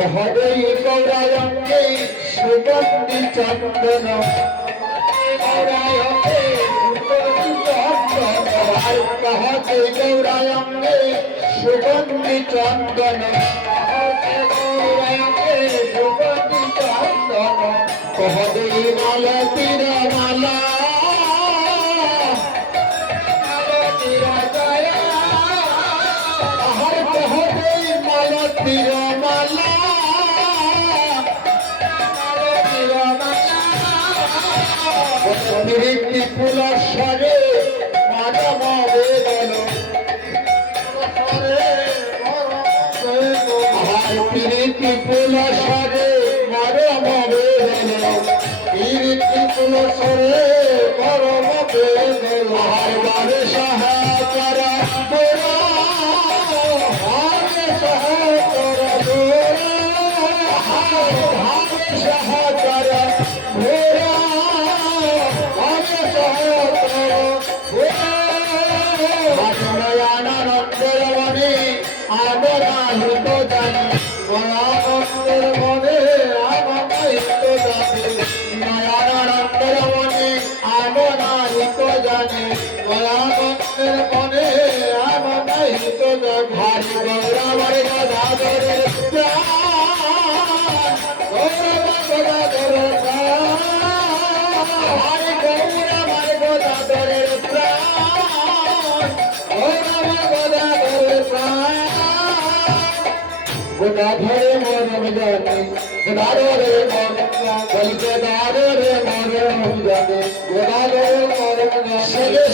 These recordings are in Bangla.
কহদেই গৌরাঙ্গে সুগন্ধি চন্দন গৌরাঙ্গে সুগন্ধি চন্দন কহদেই গৌরাঙ্গে সুগন্ধি চন্দন গৌরাঙ্গে সুগন্ধি চন্দন কহদেই মালা তীর মালা তিরমালা প্রীতি পুলসরে মাধব বেদন প্রীতি পুলসরে মাধব বেদন প্রীতি পুলসরে পরম বেদন বারে সাহায্য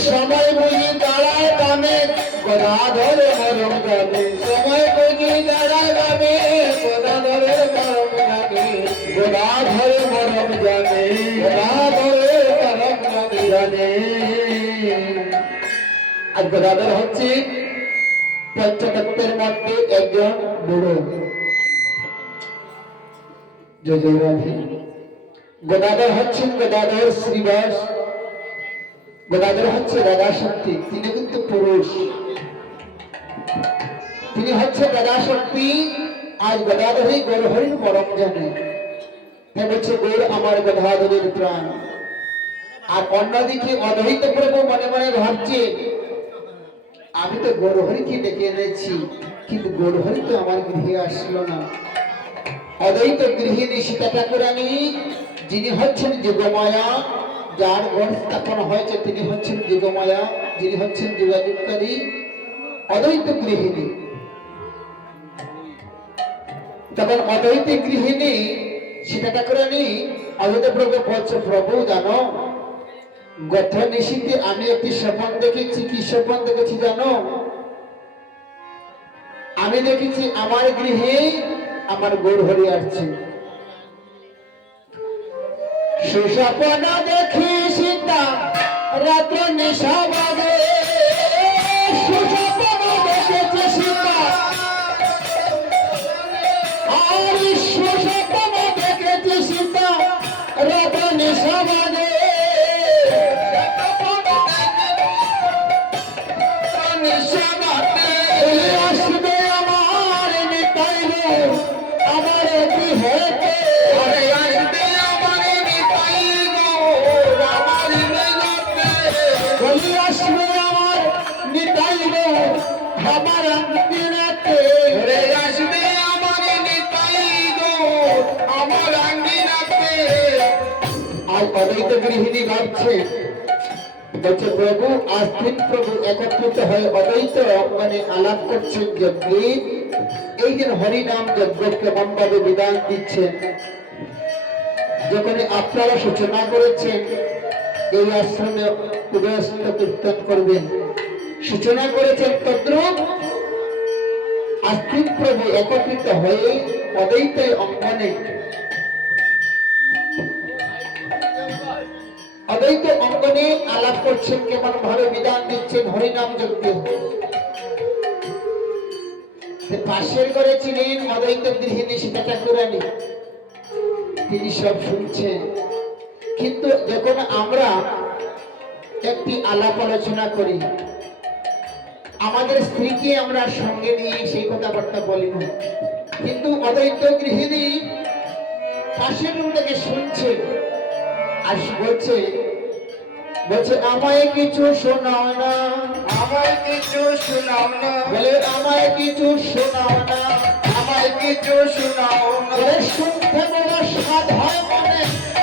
সময় বুঝি দাঁড়ায় বামে গদাধরে মরম জানে সময় বুঝি দাঁড়ায় বামে গদাধরে মরম জানে গদাধরে মরম জানে গদাধরে মরম জানে। আর গদাধর হচ্ছে পঞ্চতত্ত্বের মধ্যে একজন বুড়ো গদাধর হচ্ছেন গদাধর শ্রীবাস গদাধর হচ্ছে রাধা শক্তি তিনি কিন্তু পুরুষ তিনি হচ্ছে রাধা শক্তি আজ গদাধরই গৌরহরির মরম জানে তাই বলছে গৌর আমার গদাধরের প্রাণ। আর অন্যদিকে অদ্বৈত প্রভু মনে মনে ভাবছে আমি তো গৌরহরিকে ডেকে এনেছি কিন্তু গৌরহরি তো আমার গৃহে আসলো না। অদ্বৈত গৃহিণী সীতা ঠাকুরানী যিনি হচ্ছেন যোগমায়া যার ঘর স্থাপন হয়েছে তিনি হচ্ছেন যোগমায়া যিনি হচ্ছেন যোগাযোগকারী অদ্বৈত গৃহিণী। তখন অদ্বৈত গৃহিণী সীতা ঠাকুরানী অদ্বৈত প্রভু বলছে প্রভু জানো গত নিশীতে আমি একটি স্বপ্ন দেখেছি। কি স্বপ্ন দেখেছি জানো? আমি দেখেছি আমার গৃহে আমার গৌরহরি আসছে। সুস্বপ্ন দেখি সীতা রাত্র নিশাবাদে সুস্বপ্ন দেখেছি সীতা আর সুস্বপ্ন দেখেছি সীতা রাত্র নিশাবাদে আসবে আমার নিতাই আমার গৃহেতে আসবে আমার নিতাই আমার আঙ্গিনাতে আসবে আমার নিতাই আমার আঙ্গিনাতে। আর অদ্বৈত গৃহিণী ভাবছে বলছে প্রভু আস্তিক প্রভু একত্রিত হয়ে অদ্বৈত মানে আলাপ করছেন যজ্ঞে এই যে হরিনাম যজ্ঞ কেমন ভাবে বিধান দিচ্ছেন। যখন আপনারা সূচনা করেছেন এই আশ্রমে উদয়স্ত কীর্তন করবেন সূচনা করেছেন তদ্রূপ আস্তিক প্রভু একত্রিত হয়ে অদ্বৈত অঙ্গনে অদ্বৈত অঙ্গনে আলাপ করছেন কেমন ভাবে বিধান দিচ্ছেন হরিনাম যজ্ঞ। পাশের ঘরে ছিলেন অদ্বৈত গৃহিণী সীতা ঠাকুরানী তিনি সব শুনছেন। কিন্তু যখন আমরা একটি আলাপ আলোচনা করি আমাদের স্ত্রীকে আমরা সঙ্গে নিয়ে সেই কথাবার্তা বলি না। কিন্তু অদ্বৈত গৃহিণী পাশের রুম থেকে শুনছে আর বলছে বলছে আমায় কিছু শোনাও না, আমায় কিছু শোনাও না, বলে আমায় কিছু শোনাও না, আমায় কিছু শোনাও না। বলে শুনতে বড় স্বাদ হয় মনে,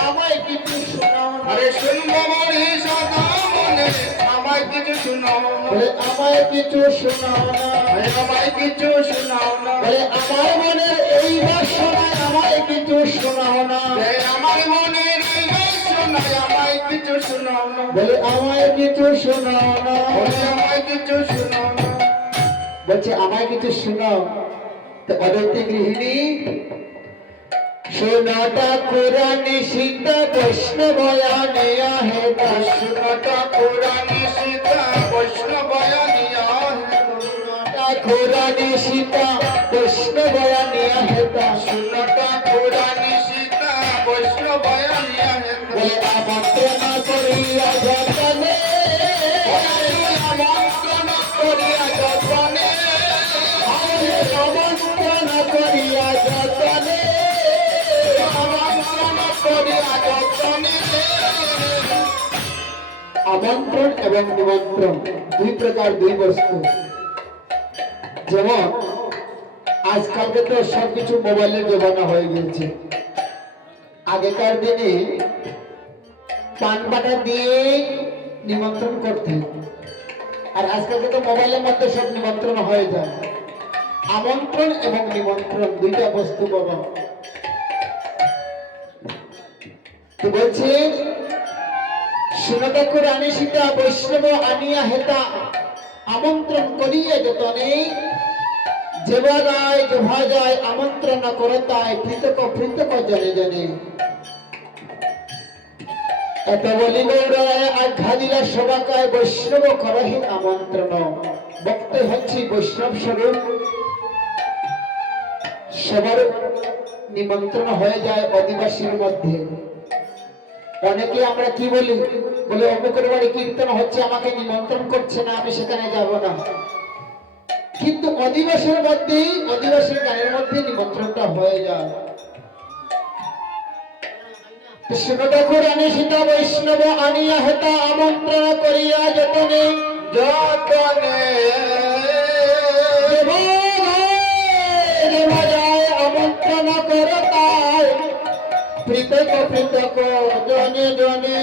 আমায় কিছু শোনাও না, আরে শুনবো বলি সদা মনে, আমায় কিছু শোনাও না, বলে আমায় কিছু শোনাও না, আরে আমায় কিছু শোনাও না। বলে আমার মনের এই বাসনায় আমায় কিছু শোনাও না, রে আমার মনের এই বাসনায় আমায় কিছু শোনাও না, বলে আমায় কিছু শোনাও না, বলে আমায় কিছু শোনাও না। বলছে আমায় কিছু শোনাও। তো অদ্বৈত গৃহিণী শোনাটা কোরআনে সীতা বৈষ্ণবয়ানে আহেতা, শোনাটা কোরআনে সীতা বৈষ্ণবয়ানিয়া হে, শোনাটা কোরআনে সীতা বৈষ্ণবয়ানে আহেতা, শোনাটা কোরআনে সীতা বৈষ্ণবয়ানিয়া হে। বলে আমন্ত্রণ করিয়া যতনে, আমন্ত্রণ করিয়া যতনে, আমন্ত্রণ করিয়া যতনে, আমন্ত্রণ করিয়া যতনে। আমন্ত্রণ এবং নিমন্ত্রণ দুই প্রকার, দুই বস্তু। যেমন আজকালকে তো সবকিছু মোবাইলের জমানা হয়ে গিয়েছে। আগেকার দিনে পান বাটা দিয়ে নিমন্ত্রণ করতেন, আর আজকালকে তো মোবাইলের মধ্যে সব নিমন্ত্রণ হয়ে যায়। আমন্ত্রণ এবং নিমন্ত্রণ দুইটা বস্তু বাবা। তো বলছে শুনতে করে আনি সীতা বৈষ্ণব আনিয়া হেতা, আমন্ত্রণ করিয়া যতনে, যেবা যায় যেভা যায় আমন্ত্রণ করতায়, পৃথক পৃথক জনে জনে। এত বলি গৌরায় আজ্ঞা দিলা সবাকায়, বৈষ্ণব করহি আমন্ত্রণ। বক্তে হচ্ছে বৈষ্ণব স্বরূপ, সবার নিমন্ত্রণ হয়ে যায় অধিবাসীর মধ্যে। অনেকে আমরা কি বলি, বলে অমুকের বাড়ি কীর্তন হচ্ছে, আমাকে নিমন্ত্রণ করছে না, আমি সেখানে যাব না। কিন্তু অধিবাসীর মধ্যে, অধিবাসীর গানের মধ্যে নিমন্ত্রণটা হয়ে যায়। ঠাকুর আনি সীতা বৈষ্ণব আনিয়া হেতা, আমন্ত্রণ করিয়া যতনে যতনে আমন্ত্রণ করতায়, পৃথক পৃথক জনে জনে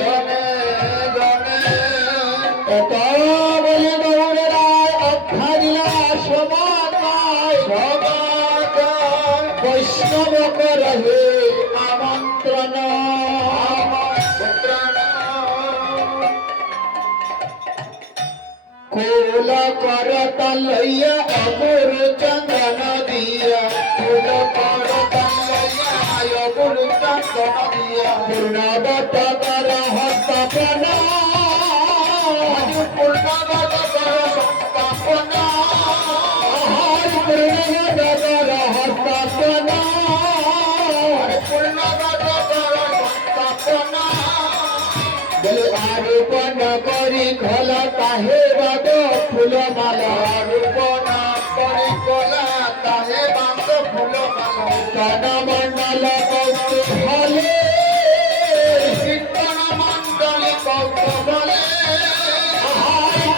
জনে জনে। এত বলি গৌরায় আখ্যা দিলা সবাকায়, সবাকার বৈষ্ণব করহে আমন্ত্রণ। আমন্ত্রণ। কুল করতা লইয়া অগুর চন্দন দিয়া, কুল করতা লইয়া অগুর চন্দন দিয়া, পূর্ণবত কর হস্তপনা, পূর্ণবত কর সংস্থাপনা, পূর্ণবত কর হস্তপনা, পূর্ণবত কর সংস্থাপনা। বলে আরোপণ করি খোল তাহে বাদ ফুলমালা, রূপনা করে কলা তাহে বাঁধ ফুলমালা, কন মণ্ডল কৌতূহলে, কীর্তন মণ্ডলী কৌতূহলে,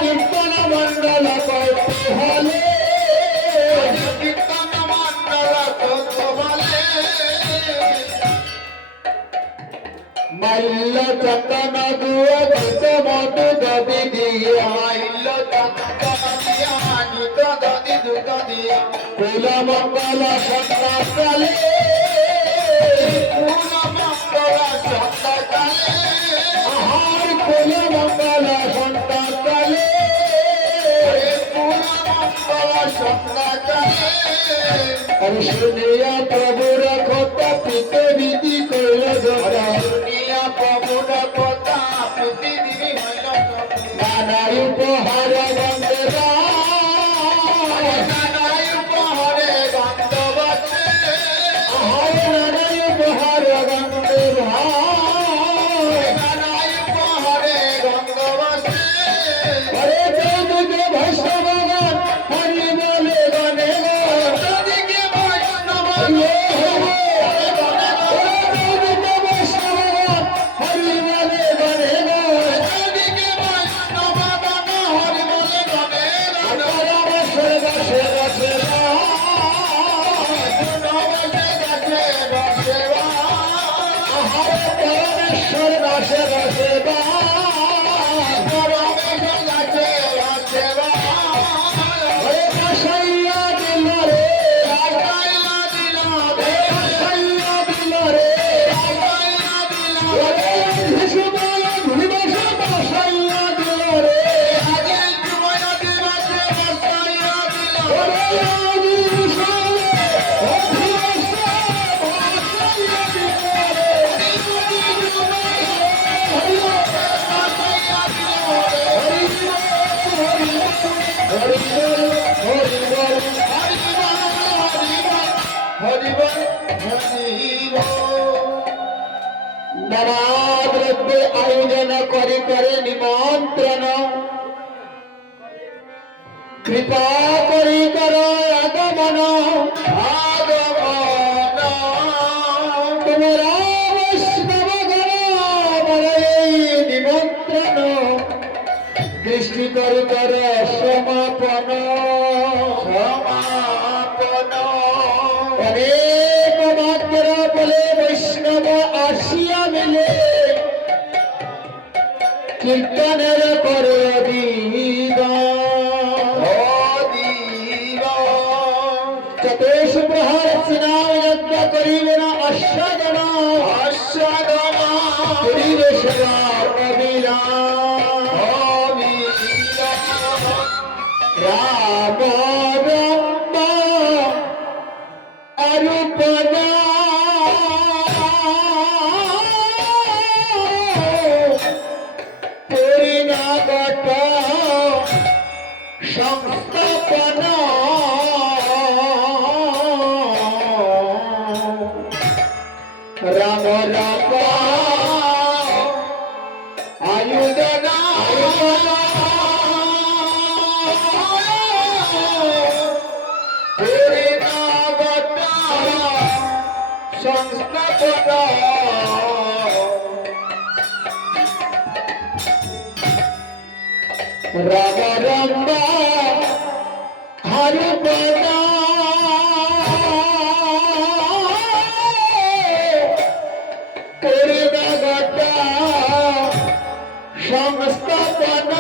কীর্তন মণ্ডল কৌতূহলে, কীর্তন মণ্ডল কৌতূহলে। মাল্য চন্দন গুয়া গীত মধু দবি দিয়া, মাইল চন্দন দিয়া নিত দদি দুত দিয়া, কুল মঙ্গল সন্তাকালে, ফুল মঙ্গল সন্ধ্যাকালে, কুল মঙ্গল সন্তাকালে, ফুল মঙ্গল সন্ধ্যাকালে। আরে শুনিয়া প্রভুর কথা পিতে বিধি কইল জোড়া, দুনিয়া প্রভুর কথা পৃথিবী হইল নানা উপহার বন্দেরা, নানাই উপহারে গন্ধবতে, নানা উপহার বন্দেরা, নানাই উপহারে গন্ধবতে। আরে চৌদিকে বৈষ্ণবগণ হরি বলে গণে গো, চৌদিকে বৈষ্ণবগণ নবাদ্রব্যে আয়োজন করে করে নিমন্ত্রণ কৃপা করি কর আগমন তোমরা বৈষ্ণবগণ আমার এই নিমন্ত্রণ দৃষ্টি করি কর সমাপন অনেক মাত্র বলে বৈষ্ণব আসিয়া মিলে কীর্তনের করে চতেশ প্রহার স্নান যজ্ঞ করিবেন অশ্বজন পরিবেশন রাম রাম অরূপনা পরিণাগত সংস্থাপন রাম রাম আয়ুধনা পরিণাগত সংস্থাপন রাম রাম হরিপনা পরিণাগত সংস্থাপন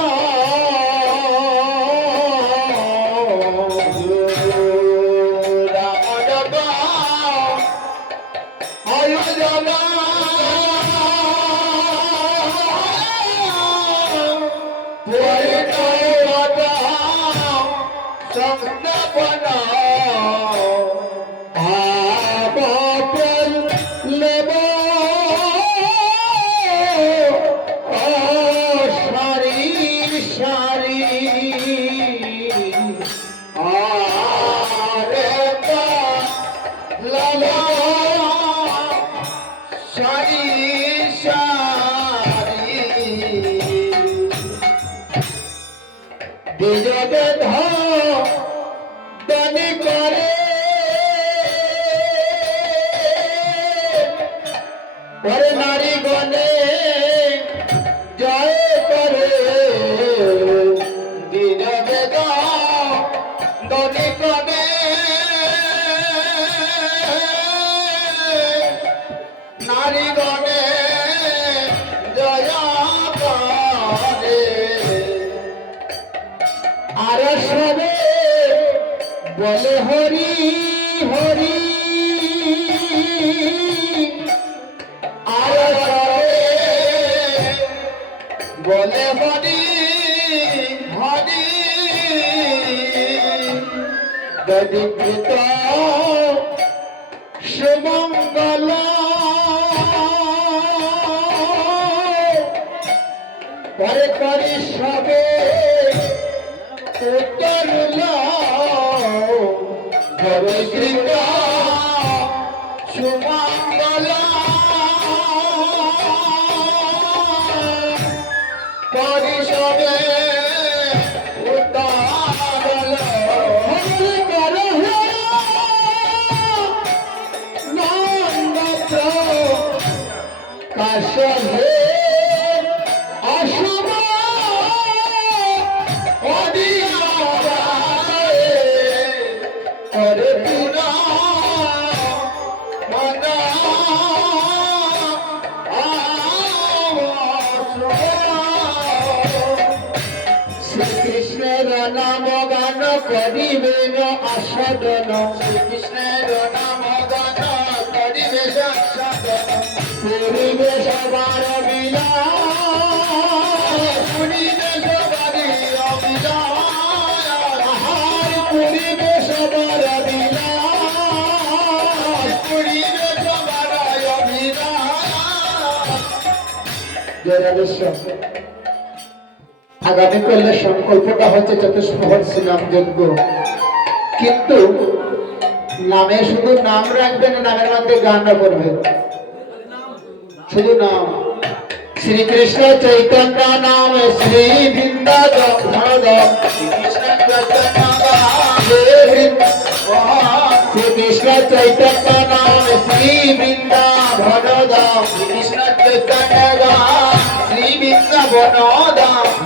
রাম রাম আয়োজনা সংস্থাপন আপন লেব সারি সারি আরে লালা সারি সারি বিজবেধ দানি করে পরে নারী গণে জয় করে বিজবেধ দানি করে নারী গণে জয় করে আর সবে বলে হরি হরি আর সবে বলে হরি হরি দধিকৃত সুমঙ্গল পরে করি সবে উত্তরল ধরিকৃত সুমঙ্গল করি সবে উত্তরল হরি কর কাশহে অশুভ অধিকারে করে পুরা মনা শ্রীকৃষ্ণের নাম গান করিবেন আস্বাদন শ্রীকৃষ্ণের নাম গান করিবে আস্বাদন পুরিবে সবার বিলাস পুরিবে সবার অবিলাস আহার পুরিবে সবার বিলাস পুরিবে সবার অবিলাস। আগামীকালের সংকল্পটা হচ্ছে চতুষ্পহর শ্রীনাম যজ্ঞ, কিন্তু নামে শুধু নাম রাখবেন, নামের মধ্যে গানটা করবেন, শুধু নাম শ্রীকৃষ্ণ চৈতন্য নাম শ্রী বৃন্দাবন শ্রীকৃষ্ণ চৈতন্য নাম শ্রী বৃন্দাবন কৃষ্ণ চৈতন্য নাম শ্রী বৃন্দাবন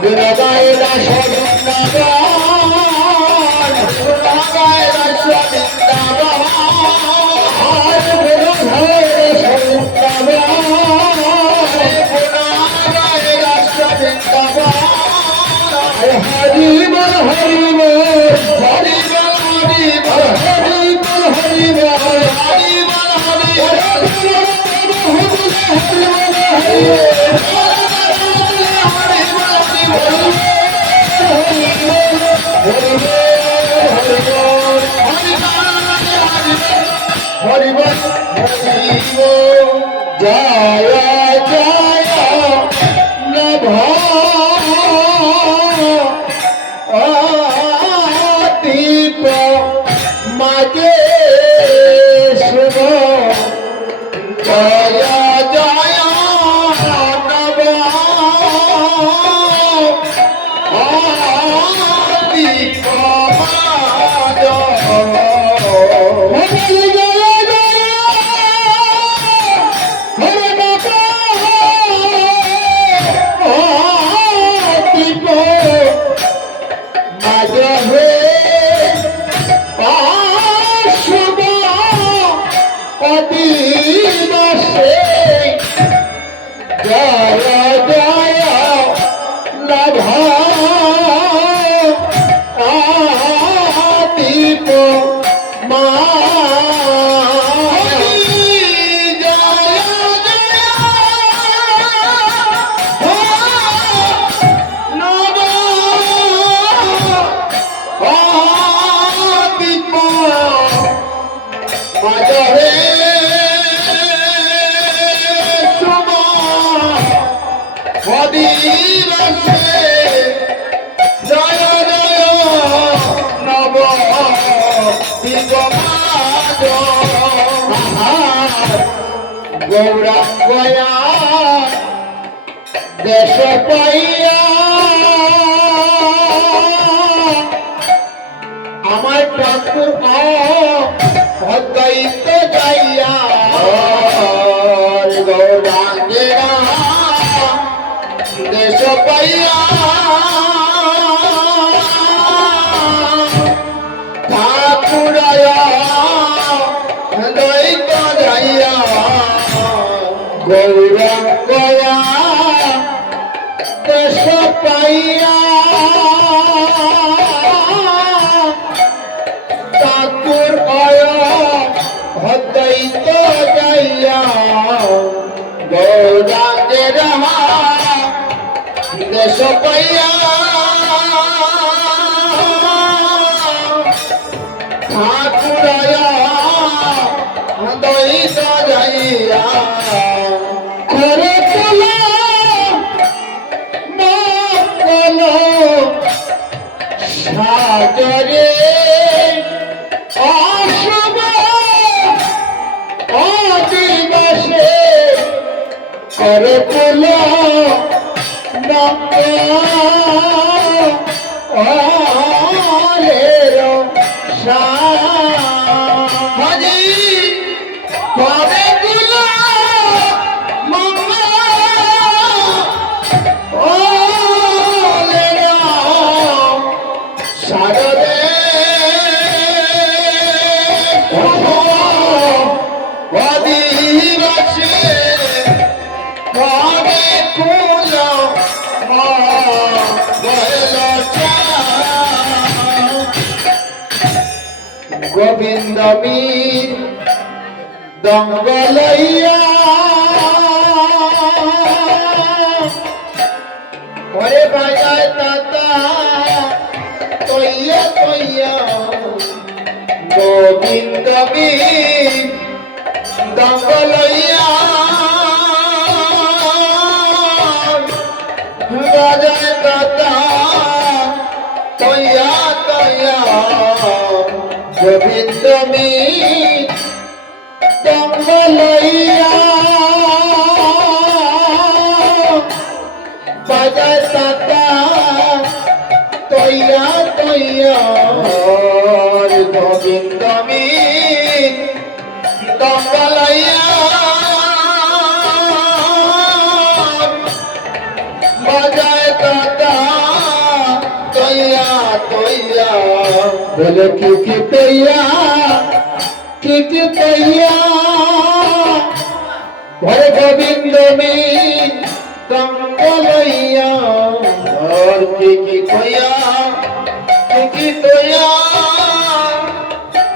বিনদায় রাস বৃন্দাবন বিনদায় রাস বৃন্দাবন বিনদায় রাস বৃন্দাবন বিনদায় রাস বৃন্দাবন হরি বল হরি বল হরি বল হরি বল হরি বল হরি বল হরি বল হরি বল হরিব হরিব জয় জয় নভ দীপ মাঝে শুভ জয় জয় নভ দীপ গৌরাঙ্গয়া দেশ পাইয়া আমার ঠাকুর অদ্বৈত যাইয়া গৌরাঙ্গেরা দেশ পাইয়া ঠাকুরায়া দ্বৈত যাইয়া গৌরাঙ্গয়া দেশ পাইয়া ঠাকুর অদ্বৈত যাইয়া গৌরাঙ্গের দেশ পাইয়া ঠাকুরায়া দ্বৈত যাইয়া করে তোলা মঙ্গল সাগরে অশুভ অদিবসে করে তোলা মঙ্গলের সাজি করে তোলা মঙ্গল রসে মনে কুল গোবিন্দ মীর দঙ্গলইয়া ওরে বাজায় তাতা তৈয়া তৈয়া গোবিন্দ মীর দঙ্গলইয়া বাজায় তাতা তৈয়া তৈয়া গোবিন্দ মীর দঙ্গলইয়া বাজায় তাতা তৈয়া তৈয়া গোবিন্দ মীর দঙ্গলইয়া বাজায় তাতা তৈয়া তৈয়া বলে কি তৈয়া কি তৈয়া ঘরে গোবিন্দ মীর দঙ্গলইয়া আর কি তৈয়া কি তৈয়া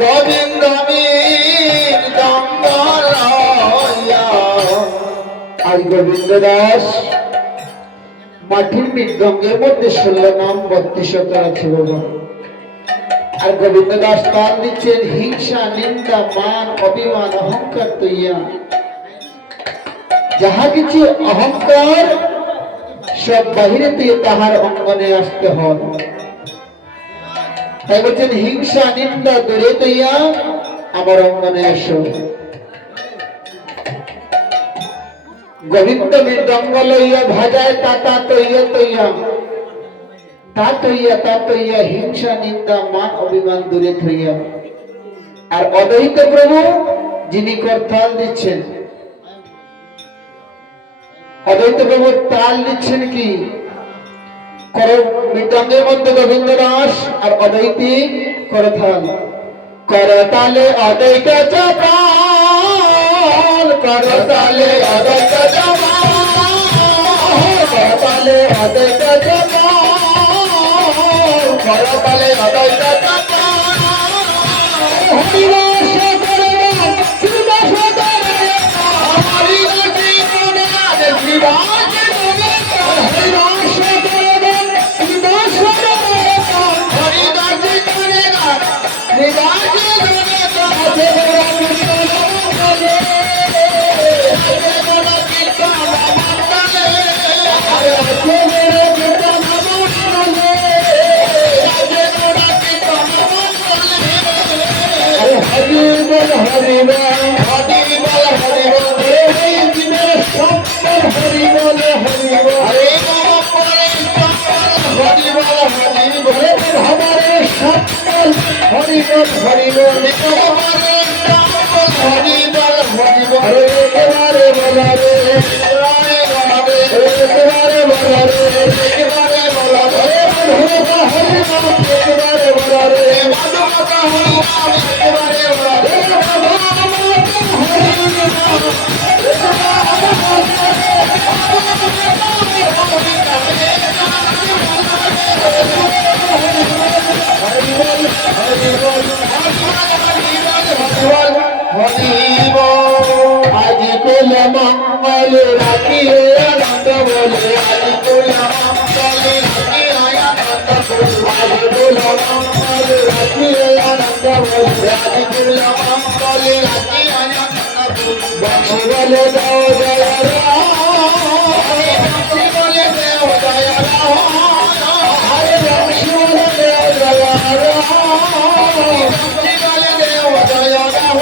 গোবিন্দ মীর দঙ্গলইয়া। আজ গোবিন্দ দাস মাটির মৃদঙ্গের মধ্যে 16 নাম 32 আছে বাবা। আর গোবিন্দ দাস তার দিচ্ছেন হিংসা নিন্দা মান অভিমান অহংকার তৈয়া যাহা কিছু অহংকার সব বাহিরে দিয়ে তাহার অঙ্গনে আসতে হয়। তাই বলছেন হিংসা নিন্দা দূরে তৈয়া আমার অঙ্গনে এসো। গোবিন্দ মৃদঙ্গ লইয়া ভাজায় তাতা তৈয়া তৈয়া তা তৈয়া হিংসা নিন্দা মান অভিমান দূরে থইয়া। আর অদ্বৈত প্রভু যিনি করতাল দিচ্ছেন, অদ্বৈত প্রভু তাল দিচ্ছেন কি মৃদঙ্গের মধ্যে গোবিন্দ দাস আর অদ্বৈতী করতাল। করতালে অদ্বৈত জপাল, করতালে অদ্বৈত জপাল, করতালে অদ্বৈত জপাল, করতালে অদ্বৈত জপাল। হরিদাস করবান শ্রীদাস করবান হরিদাস করবান শ্রীদাস করবান হরিদাস করবান শ্রীদাস করবান হরিদাস করবান শ্রীদাস आज कुल मंगल राखिए आनंद बोले, आज कुल मंगल राखिए आनंद बोले, आज कुल मंगल राखिए आनंद बोले, आज कुल मंगल राखिए आनंद बोले। बंशी बोले दो जय राम, बंशी बोले देव जय राम, हरे बंशी बोले देव जय राम, बंशी बोले देव जय राम।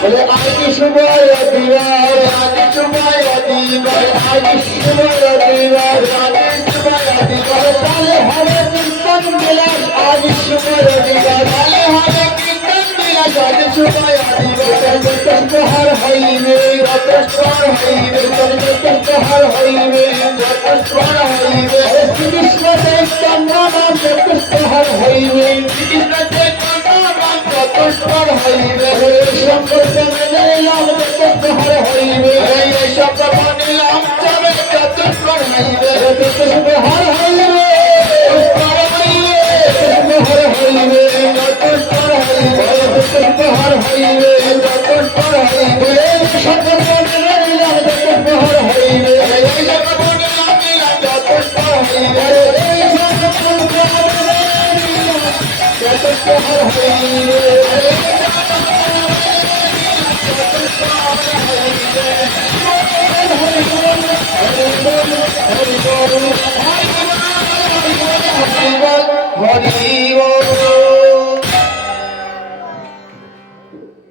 बोले आज सुबह दीवार, आज सुबह दीवार, आज सुबह दीवार, आज सुबह दीवार, ताले हरे कीर्तन मिला, आज सुबह दीवार, ताले हरे कीर्तन मिला, आज सुबह दीवार। जगत हर हाईवे, जगत हर हाईवे, जगत हर हाईवे, जगत हर हाईवे, श्री कृष्ण चैतन्य नाम जगत हर हाईवे, श्री कृष्ण चैतन्य नाम जगत हर हाईवे, शंकर चंद्र नाम जगत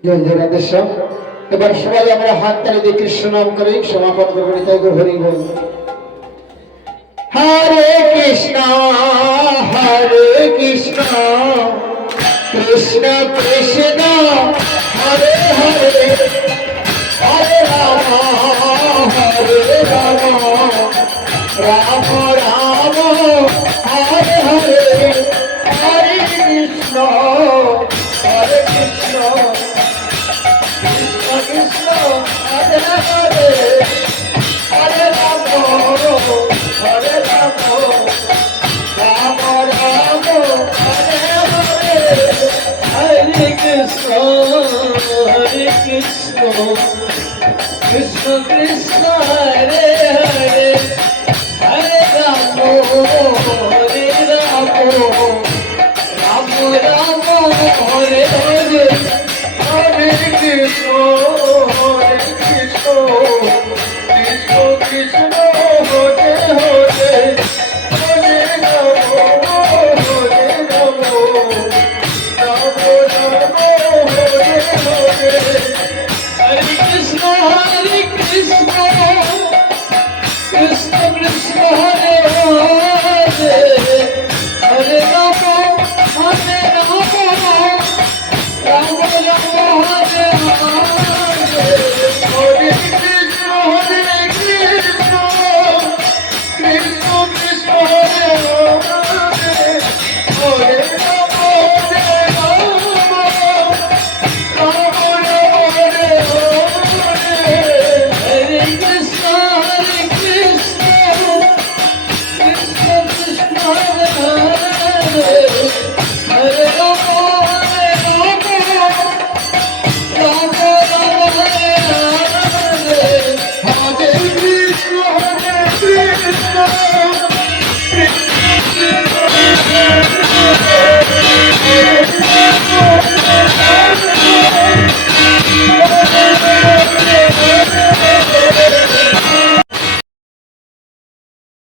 জয় জয় রাধেশ্যাম। এবার সবাই আমরা হাত তালি দিয়ে কৃষ্ণ নাম করি সমাপন করবো। তাই হরি বল। হরে কৃষ্ণ কৃষ্ণ কৃষ্ণ হরে হরে হরে রাম রাম রাম হরে হরে হরে কৃষ্ণ কৃষ্ণ কৃষ্ণ হরে হরে হরে রাম হরে রাম রাম রাম হরে হরে হরে কৃষ্ণ কৃষ্ণ কৃষ্ণ হরে হরে হরে রাম রাম রাম হরে হরে হরে কৃষ্ণ